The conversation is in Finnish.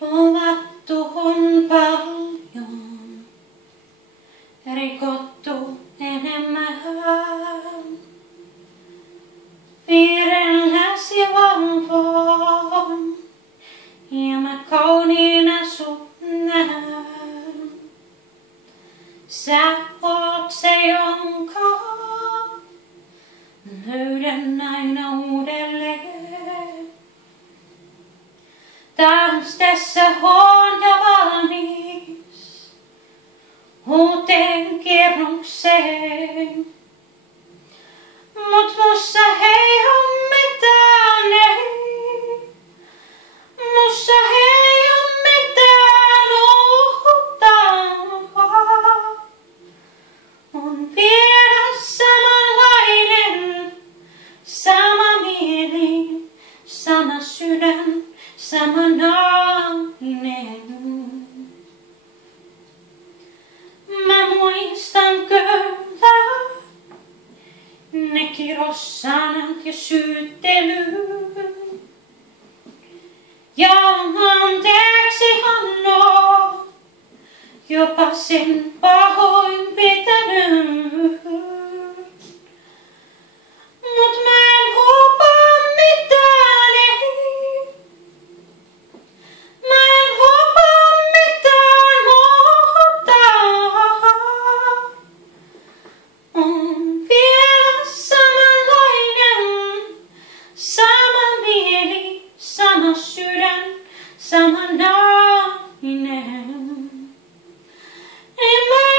Luvattu on paljon, rikottu enemmän. Vierelläsi valvon, ja mä kauniina sut näen. Sä oot se, jonka löydän aina uudelleen. Taas tässä on ja valmis uuteen kierrokseen. Mut mussa ei oo mitään, ei. Mussa ei oo mitään uutta. On vielä samanlainen, sama mieli, sama sydän, sama nainen. Mä muistan kyllä ne kirossanat ja syyttelyyn. Ja anteeksi anno, jopa sen pahoinpitelyn. Mut mä en lupaa mitään, ei. Mä en lupaa mitään muuta. On vielä samanlainen, sama mieli, sama sydän, sama nainen. En mä